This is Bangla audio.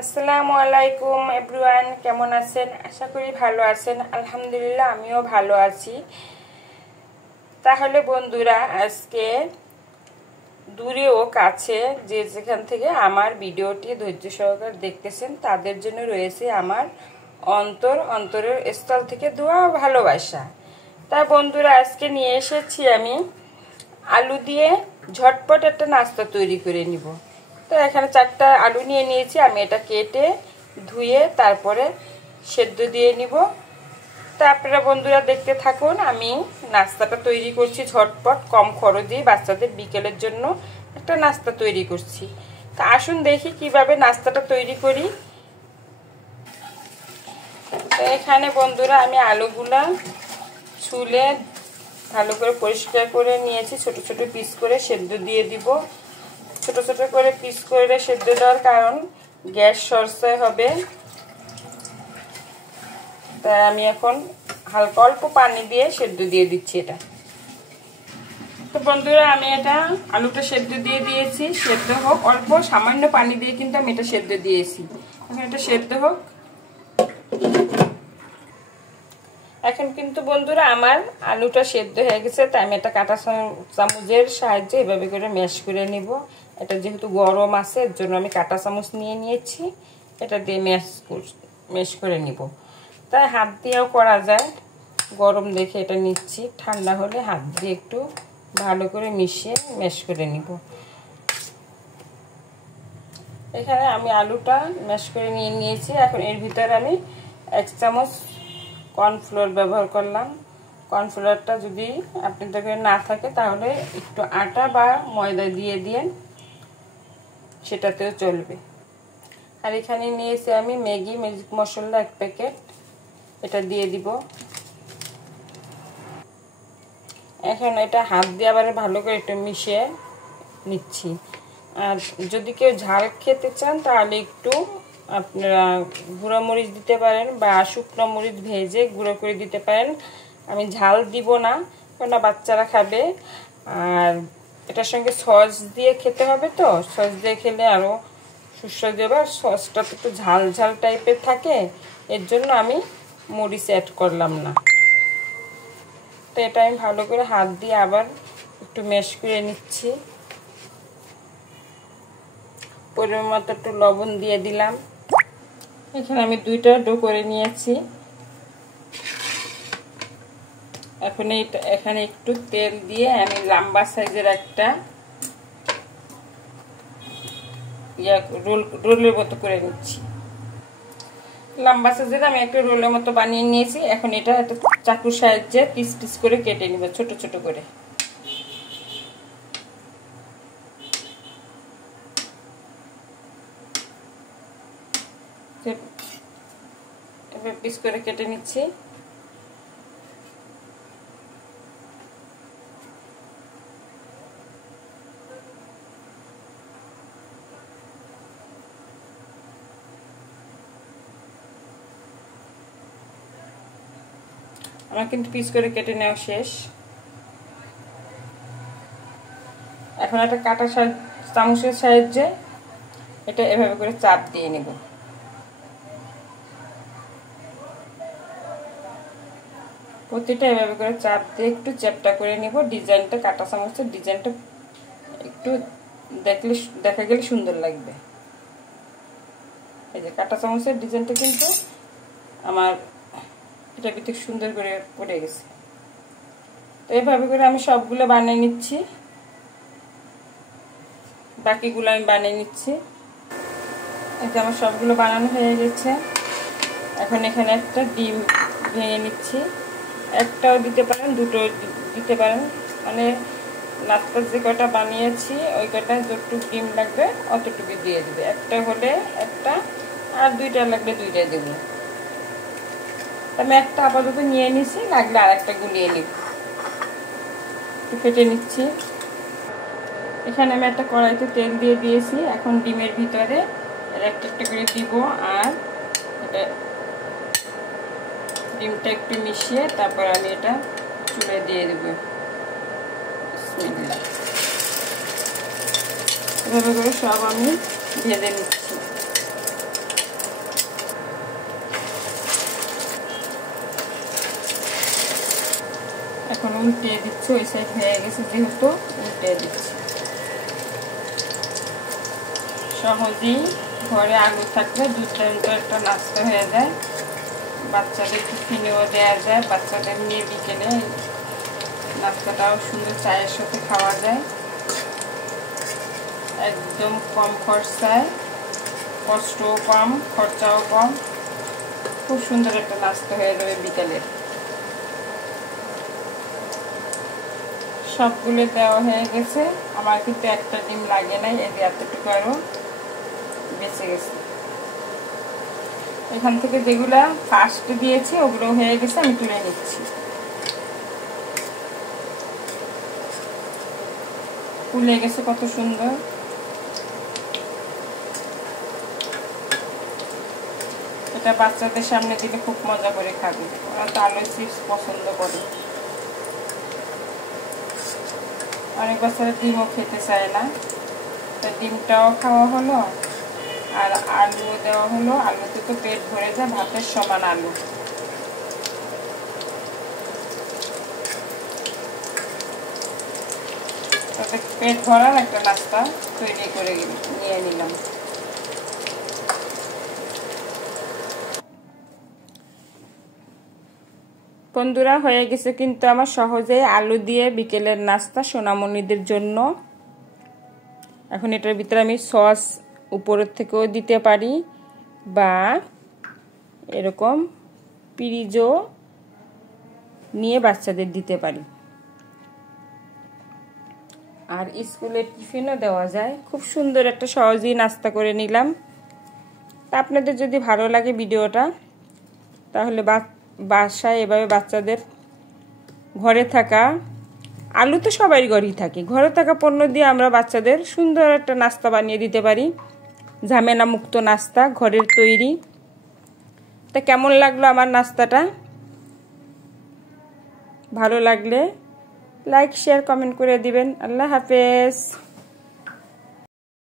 আসসালামু আলাইকুম এভরিওয়ান, কেমন আছেন? আশা করি ভালো আছেন। আলহামদুলিল্লাহ আমিও ভালো আছি। তাহলে বন্ধুরা, আজকে দূরে ও কাছে যে যেখান থেকে আমার ভিডিওটি ধৈর্য সহকারে দেখতেছেন তাদের জন্য রয়েছে আমার অন্তরের স্থল থেকে দোয়া ভালোবাসা। তা বন্ধুরা, আজকে নিয়ে এসেছি আমি আলু দিয়ে ঝটপট একটা নাস্তা তৈরি করে নিব। তো এখানে 4টা আলু নিয়ে নিয়েছি। আমি এটা কেটে ধুয়ে তারপরে সেদ্ধ দিয়ে নিব। তা আপনারা বন্ধুরা দেখতে থাকুন, আমি নাস্তাটা তৈরি করছি ঝটপট কম খরচে বাচ্চাদের বিকেলের জন্য একটা নাস্তা তৈরি করছি। তা আসুন দেখি কিভাবে নাস্তাটা তৈরি করি। তো এখানে বন্ধুরা আমি আলুগুলা ছুলে ভালো করে পরিষ্কার করে নিয়েছি। ছোট ছোট পিস করে সেদ্ধ দিয়ে দিব। ছোট ছোট করে পিস করে সেদ্ধ দেওয়ার কারণ গ্যাস সরষায় হবে। তাই আমি এখন হালকা অল্প পানি দিয়ে সেদ্ধ দিয়ে দিচ্ছি এটা। তো বন্ধুরা, আমি এটা আলুটা সেদ্ধ দিয়ে দিয়েছি। সেদ্ধ হোক, অল্প সামান্য পানি দিয়ে কিন্তু আমি এটা সেদ্ধ দিয়েছি। এখন এটা সেদ্ধ হোক। এখন কিন্তু বন্ধুরা আমার আলুটা সেদ্ধ হয়ে গেছে। তাই আমি এটা কাঁটা চামচের সাহায্যে এভাবে করে ম্যাশ করে নিব। এটা যেহেতু গরম আছে এর জন্য আমি কাঁটা চামচ নিয়ে নিয়েছি। এটা দিয়ে ম্যাশ করে নিব। তাই হাত দিয়েও করা যায়, গরম দেখে এটা নিচ্ছি। ঠান্ডা হলে হাত দিয়ে একটু ভালো করে মিশিয়ে ম্যাশ করে নিব। এখানে আমি আলুটা ম্যাশ করে নিয়ে নিয়েছি। এখন এর ভিতরে আমি 1 চামচ কর্নফ্লোর ব্যবহার করলাম। কর্নফ্লোরটা যদি আপনাদের না থাকে তাহলে একটু আটা বা ময়দা দিয়ে দিন, সেটাতেও চলবে। আর এখানে নিয়েছি আমি ম্যাজিক মশলা 1 প্যাকেট, এটা দিয়ে দিব। এখন এটা হাত দিয়ে আবার ভালো করে একটু মিশিয়ে নিচ্ছি। আর যদি কেউ ঝাল খেতে চান তাহলে একটু আপনারা গুঁড়ো মরিচ দিতে পারেন বা শুকনো মরিচ ভেজে গুঁড়ো করে দিতে পারেন। আমি ঝাল দিব না, কেননা বাচ্চারা খাবে। আর এটার সঙ্গে সস দিয়ে খেতে হবে, তো সস দিয়ে খেলে আরও সুস্বাদু হবে। আর সসটা তো একটু ঝাল ঝাল টাইপের থাকে, এর জন্য আমি মরিচ অ্যাড করলাম না। তো এটা আমি ভালো করে হাত দিয়ে আবার একটু ম্যাশ করে নিচ্ছি। পরিমাণ মতো একটু লবণ দিয়ে দিলাম। এখানে আমি 2টা ডো করে নিয়েছি। এখন এখানে একটু তেল দিয়ে আমি লম্বা সাইজের একটা রোলের মতো করে নিচ্ছি। লম্বা সাইজের আমি একটা রোলের মতো বানিয়ে নিয়েছি। এখন এটা একটা চাকুর সাহায্যে পিস পিস করে কেটে নিব, ছোট ছোট করে। এবার পিস করে কেটে নিচ্ছি। আমার কিন্তু পিস করে কেটে নেওয়া শেষ। এখন একটা কাঁটা চামচের সাহায্যে এটা এভাবে করে চাপ দিয়ে নেব। প্রতিটা এভাবে করে চাপ দিয়ে একটু চ্যাপটা করে নিব। ডিজাইনটা কাঁটা চামচের ডিজাইনটা একটু দেখা গেলে সুন্দর লাগবে। এই যে কাঁটা চামচের ডিজাইনটা কিন্তু আমার এটা ভিতরে সুন্দর করে পড়ে গেছে। তো এইভাবে করে আমি সবগুলো বানিয়ে নিচ্ছি। বাকিগুলো আমি বানিয়ে নিচ্ছি। এটা আমার সবগুলো বানানো হয়ে গেছে। এখন এখানে একটা ডিম ভেঙে নিচ্ছি। একটাও দিতে পারেন, 2টো দিতে পারেন, মানে নাস্তার যে কটা বানিয়েছি ওই কটা যতটুকু ডিম লাগবে অতটুকু দিয়ে দিবে। একটা হলে একটা, আর 2টা লাগলে 2টা দেবো। আমি একটা আপাতত নিয়ে নিছি, লাগলে আর একটা গুলিয়ে নিব। কেটে নিচ্ছি। এখানে আমি একটা কড়াইতে তেল দিয়ে দিয়েছি। এখন ডিমের ভিতরে একটা একটা করে দিব। আর এটা ডিমটা একটু মিশিয়ে তারপর আমি এটা চুলায় দিয়ে দেব। বিসমিল্লাহ। এভাবে করে সব আমি ভেজে নিচ্ছি। এখন উল্টে দিচ্ছি, ওই সাইড হয়ে গেছে যেহেতু উল্টে দিচ্ছি। সহজেই ঘরে আলু থাকলে দুর্দান্ত একটা নাস্তা হয়ে যায়, বাচ্চাদের টিফিনেও দেওয়া যায়, বাচ্চাদের নিয়ে বিকেলে নাস্তাটাও সুন্দর চায়ের সাথে খাওয়া যায়, একদম কম খরচায়, কষ্টও কম, খরচাও কম, খুব সুন্দর একটা নাস্তা হয়ে যাবে বিকেলে। সবগুলো দেওয়া হয়ে গেছে, আমার কিন্তু একটা ডিম লাগে নাই, এই এতটুকু আরও বেঁচে গেছে। এখান থেকে যেগুলা ফার্স্ট দিয়েছি ওগুলো হয়ে গেছে, আমি তুলে নিচ্ছি। ফুলে গেছে কত সুন্দর। এটা বাচ্চাদের সামনে দিলে খুব মজা করে খাবে, ওরা তো আলু চিপস পছন্দ করে। অনেক বাচ্চারা ডিমও খেতে চায় না, তো ডিমটাও খাওয়া হলো আর আলুও দেওয়া হলো। আলুতে তো পেট ভরে যায়, ভাতের সমান আলু। তাতে পেট ভরার একটা নাস্তা তৈরি করে নিয়ে নিলাম। বন্ধুরা, হয়ে গেছে কিন্তু আমার সহজেই আলু দিয়ে বিকেলের নাস্তা সোনামণিদের জন্য। এখন এটার ভিতরে আমি সস উপরের থেকেও দিতে পারি, বা এরকম পিরিজও নিয়ে বাচ্চাদের দিতে পারি, আর স্কুলের টিফিনও দেওয়া যায়। খুব সুন্দর একটা সহজেই নাস্তা করে নিলাম। তা আপনাদের যদি ভালো লাগে ভিডিওটা, তাহলে বাসায় এভাবে বাচ্চাদের ঘরে থাকা, আলু তো সবাই ঘরেই থাকে, ঘরে থাকা পণ্য দিয়ে আমরা বাচ্চাদের সুন্দর একটা নাস্তা বানিয়ে দিতে পারি, ঝামেলা মুক্ত নাস্তা, ঘরের তৈরি। তা কেমন লাগলো আমার নাস্তাটা? ভালো লাগলে লাইক শেয়ার কমেন্ট করে দিবেন। আল্লাহ হাফেজ।